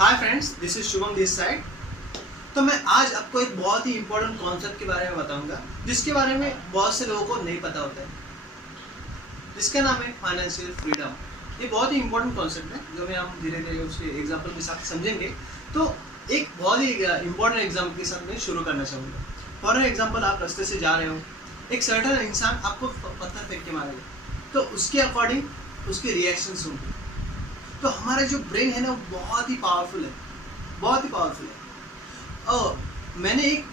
Hi friends, this is Shubham this side. तो मैं आज आपको एक बहुत ही इंपॉर्टेंट कॉन्सेप्ट के बारे में बताऊंगा जिसके बारे में बहुत से लोगों को नहीं पता होता है, जिसका नाम है फाइनेंशियल फ्रीडम। ये बहुत ही इंपॉर्टेंट कॉन्सेप्ट है जो मैं हम धीरे धीरे उसके एग्जाम्पल के साथ समझेंगे। तो एक बहुत ही इंपॉर्टेंट एग्जाम्पल के साथ मैं शुरू करना चाहूँगा। फॉर एग्जाम्पल, आप रास्ते से जा रहे हो, एक सर्टन इंसान आपको पत्थर फेंक के मारेगा, तो उसके अकॉर्डिंग उसके रिएक्शंस होंगे। तो हमारा जो ब्रेन है ना, वो बहुत ही पावरफुल है, बहुत ही पावरफुल है। और मैंने एक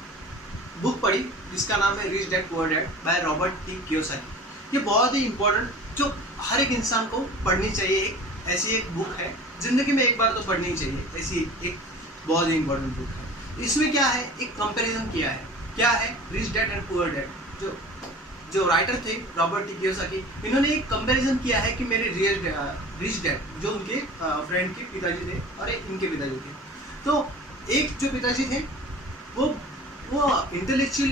बुक पढ़ी जिसका नाम है rich dad poor dad by Robert T Kiyosaki. ये बहुत ही इम्पोर्टेंट, जो हर एक इंसान को पढ़नी चाहिए। एक ऐसी एक बुक है, ज़िंदगी में एक बार तो पढ़नी ही चाहिए, ऐसी एक बहुत ही इम्पोर्टेंट बुक है। इसमें क्या है, एक कंपैरिजन किया है। क्या है, rich dad and poor dad. जो राइटर थे रॉबर्ट टी कियोसाकी, इन्होंने एक कंपैरिजन किया है कि मेरे रिच डैड जो उनके फ्रेंड के पिताजी थे और एक इनके पिताजी थे। तो एक जो पिताजी थे वो इंटेलेक्चुअल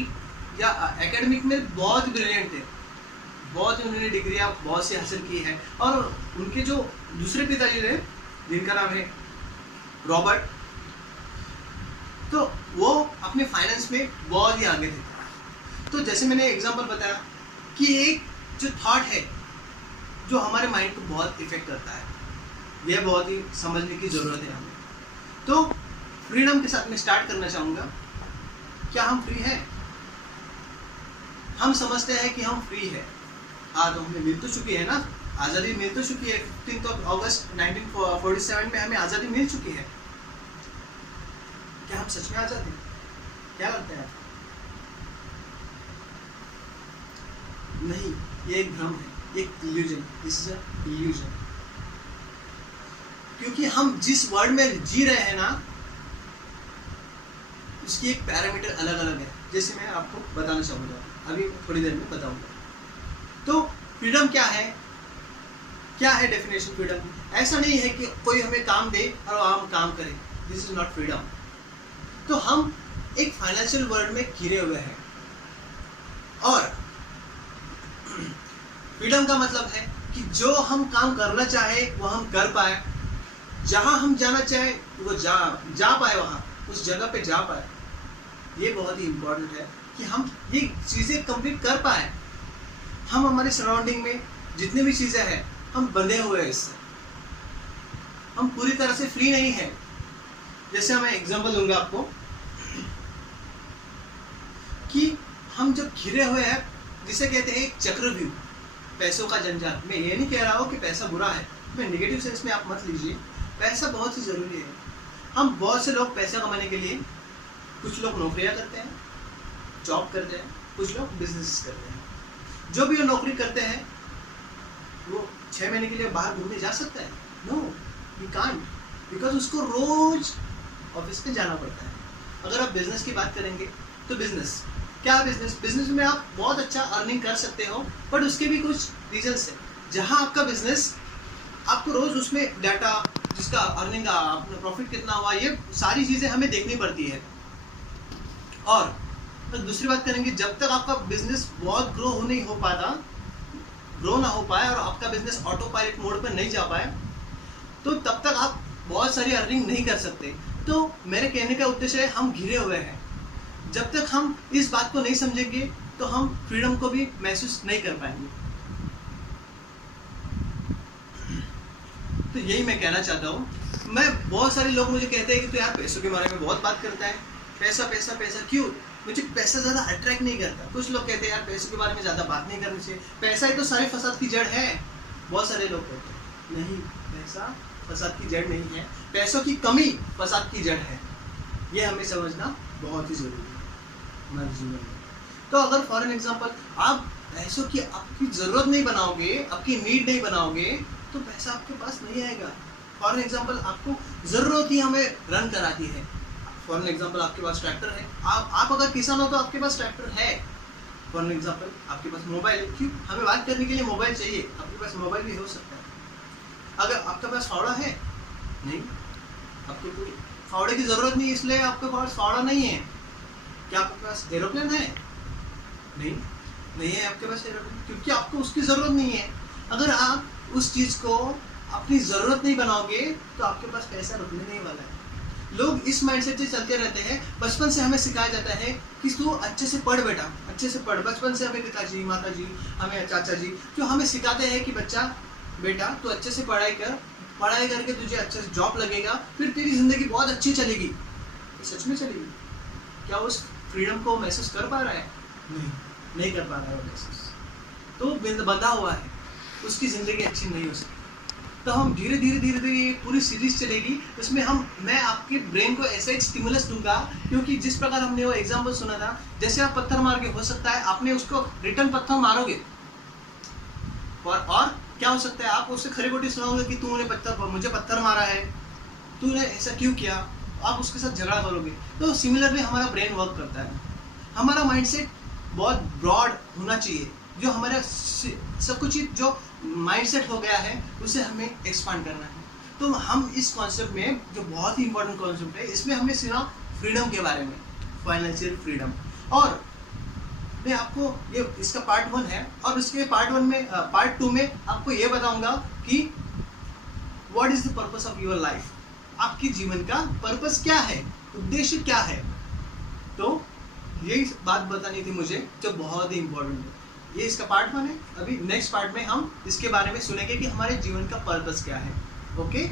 या एकेडमिक में बहुत ब्रिलियंट थे, बहुत ही उन्होंने डिग्रियाँ बहुत सी हासिल की है। और उनके जो दूसरे पिताजी थे जिनका नाम है रॉबर्ट, तो वो अपने फाइनेंस में बहुत ही आगे थे। तो जैसे मैंने एग्जांपल बताया कि एक जो थॉट है जो हमारे माइंड को बहुत इफेक्ट करता है, यह बहुत ही समझने की ज़रूरत है हमें। तो फ्रीडम के साथ मैं स्टार्ट करना चाहूँगा। क्या हम फ्री हैं? हम समझते हैं कि हम फ्री है। तो हमें मिल तो चुकी है ना, आज़ादी मिल तो चुकी है। 15 अगस्त 1947 में हमें आज़ादी मिल चुकी है। क्या हम सच में आज़ाद हैं? क्या लगता है? नहीं, ये एक भ्रम है, एक illusion. This is a illusion. क्योंकि हम जिस वर्ल्ड में जी रहे हैं ना, उसकी एक पैरामीटर अलग अलग है, जैसे मैं आपको बताना चाहूँगा, अभी थोड़ी देर में बताऊँगा। तो फ्रीडम क्या है? क्या है डेफिनेशन फ्रीडम? ऐसा नहीं है कि कोई हमें काम दे और हम काम करें। This is not freedom. तो हम एक फाइनेंशियल वर्ल्ड में घिरे हुए हैं, और फ्रीडम का मतलब है कि जो हम काम करना चाहे वो हम कर पाए, जहां हम जाना चाहे वो जा पाए, वहां उस जगह पे जा पाए। ये बहुत ही इम्पोर्टेंट है कि हम ये चीज़ें कंप्लीट कर पाए। हम हमारे सराउंडिंग में जितनी भी चीज़ें हैं, हम बंधे हुए हैं इससे, हम पूरी तरह से फ्री नहीं है। जैसे मैं एग्जांपल दूंगा आपको कि हम जब घिरे हुए हैं, जिसे कहते हैं एक चक्रव्यूह, पैसों का जंजाल। मैं ये नहीं कह रहा हूँ कि पैसा बुरा है, मैं नेगेटिव सेंस में आप मत लीजिए। पैसा बहुत ही ज़रूरी है। हम बहुत से लोग पैसा कमाने के लिए, कुछ लोग नौकरियाँ करते हैं, जॉब करते हैं, कुछ लोग बिजनेस करते हैं। जो भी वो नौकरी करते हैं वो 6 महीने के लिए बाहर घूमने जा सकता है? नो, वी कांट, बिकॉज उसको रोज ऑफिस पे जाना पड़ता है। अगर आप बिजनेस की बात करेंगे तो बिजनेस क्या, बिजनेस में आप बहुत अच्छा अर्निंग कर सकते हो, बट उसके भी कुछ रीजंस है। जहां आपका बिजनेस, आपको रोज उसमें डाटा, जिसका अर्निंग अपना प्रॉफिट कितना हुआ, ये सारी चीज़ें हमें देखनी पड़ती है। और तो दूसरी बात करेंगे, जब तक आपका बिजनेस बहुत ग्रो ना हो पाए और आपका बिजनेस ऑटो पायलट मोड पर नहीं जा पाए, तो तब तक आप बहुत सारी अर्निंग नहीं कर सकते। तो मेरे कहने का उद्देश्य है, हम घिरे हुए हैं। जब तक हम इस बात को नहीं समझेंगे तो हम फ्रीडम को भी महसूस नहीं कर पाएंगे। तो यही मैं कहना चाहता हूँ। मैं बहुत सारे लोग मुझे कहते हैं कि तो यार पैसों के बारे में बहुत बात करता है, पैसा पैसा पैसा। क्यों? मुझे पैसा ज़्यादा अट्रैक्ट नहीं करता। कुछ लोग कहते हैं यार पैसों के बारे में ज़्यादा बात नहीं करनी चाहिए, पैसा ही तो सारे फसाद की जड़ है। बहुत सारे लोग कहते हैं नहीं, पैसा फसाद की जड़ नहीं है, पैसों की कमी फसाद की जड़ है। ये हमें समझना बहुत ही ज़रूरी है हमारे जीवन में। तो अगर फॉर एग्जाम्पल आप पैसों की आपकी ज़रूरत नहीं बनाओगे, आपकी नीड नहीं बनाओगे, तो पैसा आपके पास नहीं आएगा। फॉर एग्जाम्पल, आपको ज़रूरत ही हमें रन कराती है। फॉर एग्जाम्पल, आपके पास ट्रैक्टर है, आप अगर किसान हो तो आपके पास ट्रैक्टर है। फॉर एग्जाम्पल, आपके पास मोबाइल है, क्यों? हमें बात करने के लिए मोबाइल चाहिए, आपके पास मोबाइल भी हो सकता है। अगर आपके पास फावड़ा है, नहीं, आपको कोई फावड़े की ज़रूरत नहीं, इसलिए आपके पास फावड़ा नहीं है। क्या आपके पास एरोप्लेन है? नहीं है आपके पास एरोप्लेन, क्योंकि आपको उसकी ज़रूरत नहीं है। अगर आप उस चीज़ को अपनी ज़रूरत नहीं बनाओगे तो आपके पास पैसा रुकने नहीं वाला है। लोग इस माइंडसेट से चलते रहते हैं। बचपन से हमें सिखाया जाता है कि तू अच्छे से पढ़ बेटा, अच्छे से पढ़। बचपन से हमें पिताजी, माताजी, हमें चाचा जी जो हमें सिखाते हैं कि बच्चा बेटा तू अच्छे से पढ़ाई कर, पढ़ाई करके तुझे अच्छे से जॉब लगेगा, फिर तेरी ज़िंदगी बहुत अच्छी चलेगी। सच में चलेगी? क्या उस फ्रीडम को महसूस कर पा रहा है? नहीं कर पा रहा है वो महसूस। तो बंधा हुआ है, उसकी ज़िंदगी अच्छी नहीं हो सकती। तो हम धीरे धीरे ये पूरी सीरीज चलेगी, इसमें मैं आपके ब्रेन को ऐसा एक स्टिमुलस दूंगा, क्योंकि जिस प्रकार हमने वो एग्जाम्पल सुना था, जैसे आप पत्थर मार के, हो सकता है आपने उसको रिटर्न पत्थर मारोगे और क्या हो सकता है आप उससे खरी खोटी सुनाओगे कि तूने मुझे पत्थर मारा है, तूने ऐसा क्यों किया, आप उसके साथ झगड़ा करोगे। तो सिमिलरली हमारा ब्रेन वर्क करता है। हमारा माइंडसेट बहुत ब्रॉड होना चाहिए, जो हमारा सब कुछ जो माइंडसेट हो गया है उसे हमें एक्सपांड करना है। तो हम इस कॉन्सेप्ट में, जो बहुत ही इंपॉर्टेंट कॉन्सेप्ट है, इसमें हमने सुना फ्रीडम के बारे में, फाइनेंशियल फ्रीडम। और मैं आपको ये इसका पार्ट 1 है, और इसके पार्ट 2 में आपको ये बताऊंगा कि what is the purpose of your life, आपकी जीवन का पर्पस क्या है, उद्देश्य क्या है। तो यही बात बतानी थी मुझे, जो बहुत ही इंपॉर्टेंट है। ये इसका पार्ट 1 है। अभी नेक्स्ट पार्ट में हम इसके बारे में सुनेंगे कि हमारे जीवन का पर्पस क्या है। ओके।